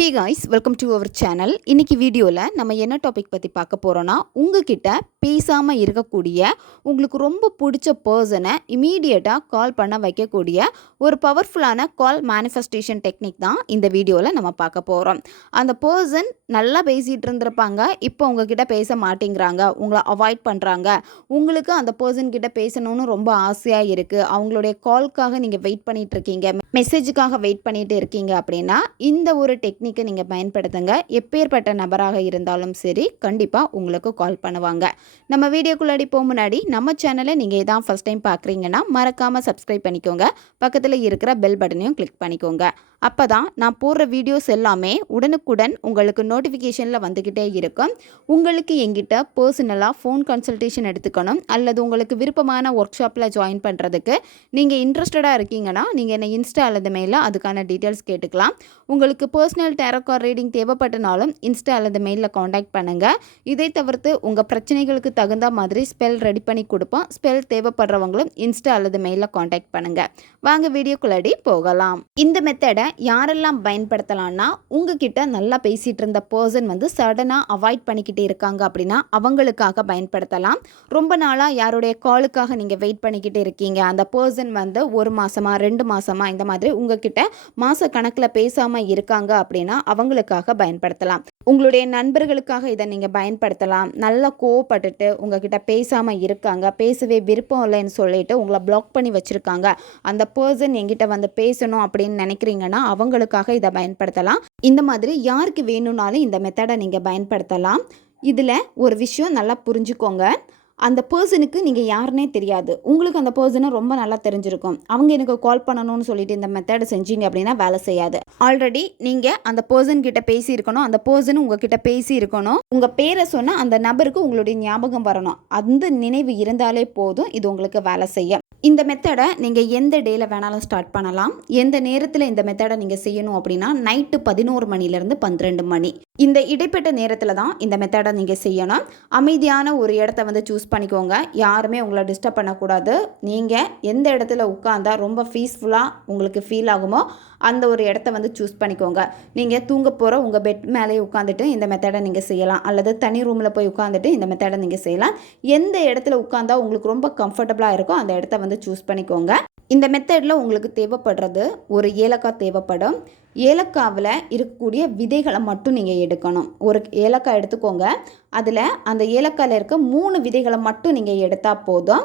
Hey guys, welcome to our channel. இன்றைக்கி வீடியோவில் நம்ம என்ன டாபிக் பற்றி பார்க்க போகிறோன்னா, உங்ககிட்ட பேசாமல் இருக்கக்கூடிய உங்களுக்கு ரொம்ப பிடிச்ச பர்சனை இமீடியட்டாக கால் பண்ண வைக்கக்கூடிய ஒரு பவர்ஃபுல்லான கால் மேனிஃபெஸ்டேஷன் டெக்னிக் தான் இந்த வீடியோவில் நம்ம பார்க்க போகிறோம். அந்த பர்சன் நல்லா பேசிகிட்டு இருந்திருப்பாங்க, இப்போ உங்ககிட்ட பேச மாட்டேங்கிறாங்க, உங்களை அவாய்ட் பண்ணுறாங்க. உங்களுக்கு அந்த பர்சன்கிட்ட பேசணும்னு ரொம்ப ஆசையாக இருக்குது, அவங்களுடைய கால்க்காக நீங்கள் வெயிட் பண்ணிகிட்டு இருக்கீங்க, மெசேஜுக்காக வெயிட் பண்ணிகிட்டு இருக்கீங்க அப்படின்னா இந்த ஒரு டெக்னிக்கை நீங்கள் பயன்படுத்துங்க. எப்பேற்பட்ட நபராக இருந்தாலும் சரி, கண்டிப்பாக உங்களுக்கு கால் பண்ணுவாங்க. நம்ம வீடியோக்குள்ளாடி போக முன்னாடி நம்ம சேனலை நீங்கள் இதான் ஃபஸ்ட் டைம் பார்க்குறீங்கன்னா மறக்காமல் சப்ஸ்கிரைப் பண்ணிக்கோங்க. பக்கத்தில் இருக்கிற பெல் பட்டனையும் கிளிக் பண்ணிக்கோங்க. அப்போ தான் நான் போடுற வீடியோஸ் எல்லாமே உடனுக்குடன் உங்களுக்கு நோட்டிஃபிகேஷனில் வந்துக்கிட்டே இருக்கும். உங்களுக்கு எங்கிட்ட பர்சனலாக ஃபோன் கன்சல்டேஷன் எடுத்துக்கணும் அல்லது உங்களுக்கு விருப்பமான ஒர்க் ஷாப்பில் ஜாயின் பண்ணுறதுக்கு நீங்கள் இன்ட்ரெஸ்டடாக இருக்கீங்கன்னா நீங்கள் என்னை இன்ஸ்டா அல்லது மெயிலில் அதுக்கான டீட்டெயில்ஸ் கேட்டுக்கலாம். உங்களுக்கு பர்சனல் டேரோ கார்ட் ரீடிங் தேவைப்பட்டனாலும் இன்ஸ்டா அல்லது மெயிலில் காண்டாக்ட் பண்ணுங்கள். இதை தவிர்த்து உங்கள் பிரச்சனைகளுக்கு தகுந்த மாதிரி ஸ்பெல் ரெடி பண்ணி கொடுப்போம். ஸ்பெல் தேவைப்படுறவங்களும் இன்ஸ்டா அல்லது மெயிலில் காண்டாக்ட் பண்ணுங்கள். வாங்க வீடியோக்குள்ளாடி போகலாம். இந்த மெத்தடை யாரெல்லாம் பயன்படுத்தலாம்னா, உங்ககிட்ட நல்லா பேசிகிட்டு இருந்த பர்சன் சடனாக அவாய்ட் பண்ணிக்கிட்டே இருக்காங்க அப்படின்னா அவங்களுக்காக பயன்படுத்தலாம். ரொம்ப நாளாக யாருடைய காலுக்காக நீங்கள் வெயிட் பண்ணிக்கிட்டு இருக்கீங்க, அந்த பர்சன் 1 மாதமா 2 மாதமா இந்த மாதிரி உங்ககிட்ட மாத கணக்கில் பேசாமல் இருக்காங்க அப்படின்னா அவங்களுக்காக பயன்படுத்தலாம். உங்களுடைய நண்பர்களுக்காக இதை நீங்கள் பயன்படுத்தலாம். நல்லா கோவப்பட்டுட்டு உங்ககிட்ட பேசாமல் இருக்காங்க, பேசவே விருப்பம் இல்லைன்னு சொல்லிட்டு உங்களை பிளாக் பண்ணி வச்சுருக்காங்க, அந்த பர்சன் என்கிட்ட பேசணும் அப்படின்னு நினைக்கிறீங்கன்னா அவங்களுக்காக இதை பயன்படுத்தலாம். இந்த மாதிரி யாருக்கு வேணும்னாலும் இந்த மெத்தடை நீங்கள் பயன்படுத்தலாம். இதில் ஒரு விஷயம் நல்லா புரிஞ்சுக்கோங்க. அந்த பர்சனுக்கு நீங்கள் யாருன்னே தெரியாது, உங்களுக்கு அந்த பர்சனை ரொம்ப நல்லா தெரிஞ்சிருக்கும். அவங்க எனக்கு கால் பண்ணணும்னு சொல்லிட்டு இந்த மெத்தடை செஞ்சீங்க அப்படின்னா வேலை செய்யாது. ஆல்ரெடி நீங்கள் அந்த பர்சன் கிட்ட பேசியிருக்கணும், அந்த பர்சன் உங்ககிட்ட பேசியிருக்கணும். உங்கள் பேரை சொன்னால் அந்த நபருக்கு உங்களுடைய ஞாபகம் வரணும். அந்த நினைவு இருந்தாலே போதும், இது உங்களுக்கு வேலை செய்ய. இந்த மெத்தடை நீங்கள் எந்த டேயில் வேணாலும் ஸ்டார்ட் பண்ணலாம். எந்த நேரத்தில் இந்த மெத்தடை நீங்கள் செய்யணும் அப்படின்னா நைட்டு 11 மணிலேருந்து 12 மணி இந்த இடைப்பட்ட நேரத்தில் தான் இந்த மெத்தடை நீங்கள் செய்யணும். அமைதியான ஒரு இடத்த சூஸ் பண்ணிக்கோங்க. யாருமே உங்களை டிஸ்டர்ப் பண்ணக்கூடாது. நீங்கள் எந்த இடத்துல உட்காந்தா ரொம்ப பீஸ்ஃபுல்லாக உங்களுக்கு ஃபீல் ஆகுமோ அந்த ஒரு இடத்த சூஸ் பண்ணிக்கோங்க. நீங்கள் தூங்க போகிற உங்கள் பெட் மேலேயே உட்காந்துட்டு இந்த மெத்தடை நீங்கள் செய்யலாம், அல்லது தனி ரூமில் போய் உட்காந்துட்டு இந்த மெத்தடை நீங்கள் செய்யலாம். எந்த இடத்துல உட்காந்தா உங்களுக்கு ரொம்ப கம்ஃபர்டபுளாக இருக்கோ அந்த இடத்த சூஸ் பண்ணிக்கோங்க. இந்த மெத்தடில் உங்களுக்கு தேவைப்படுறது ஒரு ஏலக்காய் தேவைப்படும். ஏலக்காவில் இருக்கக்கூடிய விதைகளை மட்டும் நீங்கள் எடுக்கணும். ஒரு ஏலக்காய் எடுத்துக்கோங்க. அதில் அந்த ஏலக்காயில் இருக்க 3 விதைகளை மட்டும் நீங்கள் எடுத்தால் போதும்.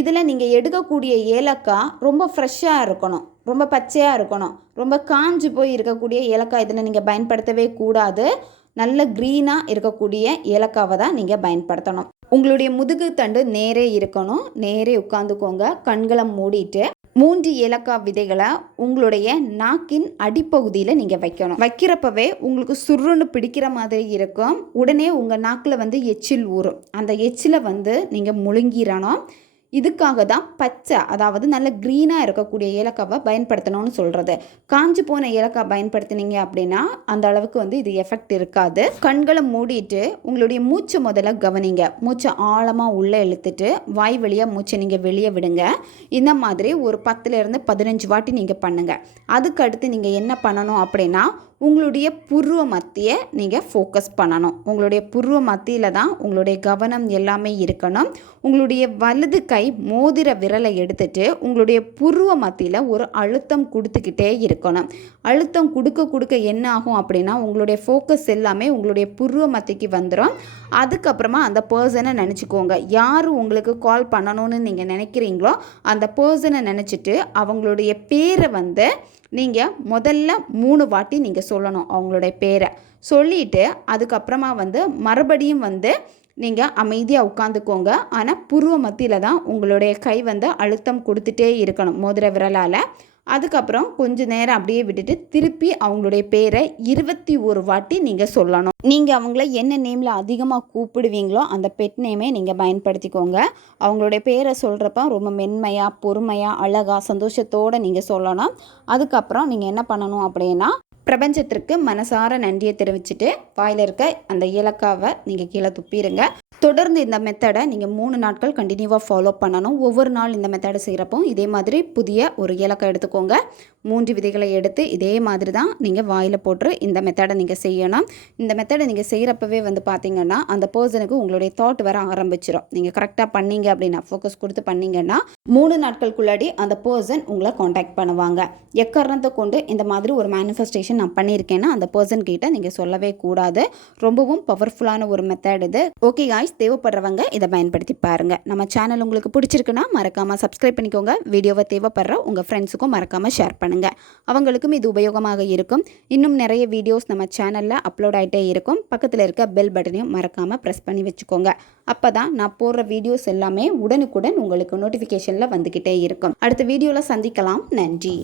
இதில் நீங்கள் எடுக்கக்கூடிய ஏலக்காய் ரொம்ப ஃப்ரெஷ்ஷாக இருக்கணும், ரொம்ப பச்சையாக இருக்கணும். ரொம்ப காஞ்சு போய் இருக்கக்கூடிய ஏலக்காய் இதில் நீங்கள் பயன்படுத்தவே கூடாது. நல்ல க்ரீனாக இருக்கக்கூடிய ஏலக்காவை தான் நீங்கள் பயன்படுத்தணும். உங்களுடைய முதுகு தண்டு நேரே இருக்கணும். நேரே உட்காந்துக்கோங்க. கண்களை மூடிட்டு 3 ஏலக்காய் விதைகளை உங்களுடைய நாக்கின் அடிப்பகுதியில் நீங்கள் வைக்கணும். வைக்கிறப்பவே உங்களுக்கு சுருன்னு பிடிக்கிற மாதிரி இருக்கும். உடனே உங்கள் நாக்கில் எச்சில் ஊறும். அந்த எச்சிலை நீங்கள் முழுங்கிடணும். இதுக்காக தான் பச்சை, அதாவது நல்ல க்ரீனாக இருக்கக்கூடிய ஏலக்காவை பயன்படுத்தணும்னு சொல்கிறது. காஞ்சி போன ஏலக்காய் பயன்படுத்தினீங்க அப்படின்னா அந்த அளவுக்கு இது எஃபெக்ட் இருக்காது. கண்களை மூடிட்டு உங்களுடைய மூச்சை முதல்ல கவனிங்க. மூச்சை ஆழமாக உள்ளே இழுத்துட்டு வாய் வழியாக மூச்சை நீங்கள் வெளியே விடுங்க. இந்த மாதிரி ஒரு 10லேருந்து 15 வாட்டி நீங்கள் பண்ணுங்கள். அதுக்கடுத்து நீங்கள் என்ன பண்ணணும் அப்படின்னா உங்களுடைய புருவ மத்தியை நீங்கள் ஃபோக்கஸ் பண்ணணும். உங்களுடைய புருவ மத்தியில் தான் உங்களுடைய கவனம் எல்லாமே இருக்கணும். உங்களுடைய வலது கை மோதிர விரலை எடுத்துட்டு உங்களுடைய புருவ மத்தியில் ஒரு அழுத்தம் கொடுத்துக்கிட்டே இருக்கணும். அழுத்தம் கொடுக்க என்ன ஆகும் அப்படின்னா உங்களுடைய ஃபோக்கஸ் எல்லாமே உங்களுடைய புருவ மத்திக்கு வந்துடும். அதுக்கப்புறமா அந்த பர்சனை நினச்சிக்கோங்க. யார் உங்களுக்கு கால் பண்ணணும்னு நீங்கள் நினைக்கிறீங்களோ அந்த பர்சனை நினச்சிட்டு அவங்களுடைய பேரை நீங்கள் முதல்ல 3 வாட்டி நீங்கள் சொல்லணும். அவங்களுடைய பேரை சொல்லிவிட்டு அதுக்கப்புறமா மறுபடியும் நீங்கள் அமைதியாக உட்காந்துக்கோங்க. ஆனால் புருவ மத்தியில் தான் உங்களுடைய கை அழுத்தம் கொடுத்துட்டே இருக்கணும் மோதிர விரலால். அதுக்கப்புறம் கொஞ்சம் நேரம் அப்படியே விட்டுட்டு திருப்பி அவங்களுடைய பேரை 21 வாட்டி நீங்கள் சொல்லணும். நீங்கள் அவங்கள என்ன நேமில் அதிகமாக கூப்பிடுவீங்களோ அந்த பெட் நேமே நீங்கள் பயன்படுத்திக்கோங்க. அவங்களுடைய பேரை சொல்கிறப்ப ரொம்ப மென்மையாக, பொறுமையாக, அழகாக, சந்தோஷத்தோடு நீங்கள் சொல்லணும். அதுக்கப்புறம் நீங்கள் என்ன பண்ணணும் அப்படின்னா பிரபஞ்சத்திற்கு மனசார நன்றியை தெரிவிச்சுட்டு வாயில் இருக்க அந்த ஏலக்காவை நீங்கள் கீழே துப்பிடுங்க. தொடர்ந்து இந்த மெத்தடை நீங்கள் 3 நாட்கள் கண்டினியூவாக ஃபாலோ பண்ணணும். ஒவ்வொரு நாள் இந்த மெத்தடை செய்கிறப்போ இதே மாதிரி புதிய ஒரு ஏலக்காய் எடுத்துக்கோங்க. 3 விதைகளை எடுத்து இதே மாதிரி தான் நீங்கள் வாயில் போட்டு இந்த மெத்தடை நீங்கள் செய்யணும். இந்த மெத்தடை நீங்கள் செய்கிறப்பவே வந்து பார்த்தீங்கன்னா அந்த பர்சனுக்கு உங்களுடைய தாட் வர ஆரம்பிச்சிடும். நீங்கள் கரெக்டாக பண்ணீங்க அப்படின்னா, ஃபோக்கஸ் கொடுத்து பண்ணீங்கன்னா 3 நாட்களுக்குள்ளாடி அந்த பர்சன் உங்களை காண்டாக்ட் பண்ணுவாங்க. எக்காரணத்தை கொண்டு இந்த மாதிரி ஒரு மேனிஃபெஸ்டேஷன் நான் பண்ணியிருக்கேன்னா அந்த பர்சன் கிட்ட நீங்கள் சொல்லவே கூடாது. ரொம்பவும் பவர்ஃபுல்லான ஒரு மெத்தட் இது. ஓகே காய்ஸ், தேவைப்படுறவங்க இதை பயன்படுத்தி பாருங்கள். நம்ம சேனல் உங்களுக்கு பிடிச்சிருக்குன்னா மறக்காமல் சப்ஸ்கிரைப் பண்ணிக்கோங்க. வீடியோவை தேவைப்படுற உங்கள் ஃப்ரெண்ட்ஸுக்கும் மறக்காமல் ஷேர் பண்ணுங்கள். அவங்களுக்கும் இது உபயோகமாக இருக்கும். இன்னும் நிறைய வீடியோஸ் நம்ம சேனலில் அப்லோட் ஆகிட்டே இருக்கும். பக்கத்தில் இருக்க பெல் பட்டனையும் மறக்காமல் ப்ரெஸ் பண்ணி வச்சுக்கோங்க. அப்போ தான் நான் போடுற வீடியோஸ் எல்லாமே உடனுக்குடன் உங்களுக்கு நோட்டிஃபிகேஷனில் வந்துக்கிட்டே இருக்கும். அடுத்த வீடியோவில் சந்திக்கலாம். நன்றி.